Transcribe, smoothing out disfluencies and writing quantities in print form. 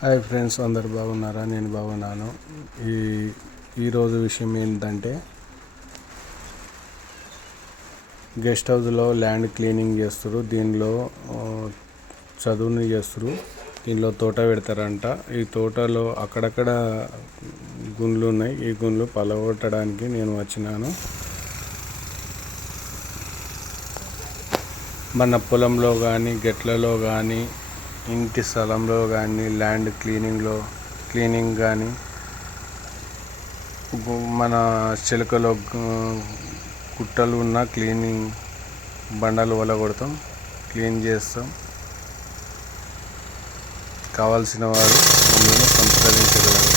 Hi friends, అందరు బాగున్నారా? నేను బాగున్నాను. ఈరోజు విషయం ఏంటంటే, గెస్ట్ హౌస్లో ల్యాండ్ క్లీనింగ్ చేస్తారు. దీనిలో చదువుని చేస్తారు. దీనిలో తోట పెడతారంట. ఈ తోటలో అక్కడక్కడ గుండ్లు ఉన్నాయి. ఈ గుండ్లు పలగొట్టడానికి నేను వచ్చినాను. మన పొలంలో కానీ, గెట్లలో కానీ, ఇంటి స్థలంలో కానీ, ల్యాండ్ క్లీనింగ్ కానీ, మన చిలకలో కుట్టలు ఉన్న క్లీనింగ్ బండలు వలగొడతాం, క్లీన్ చేస్తాం. కావాల్సిన వారు మమ్మల్ని సంప్రదించగలరు.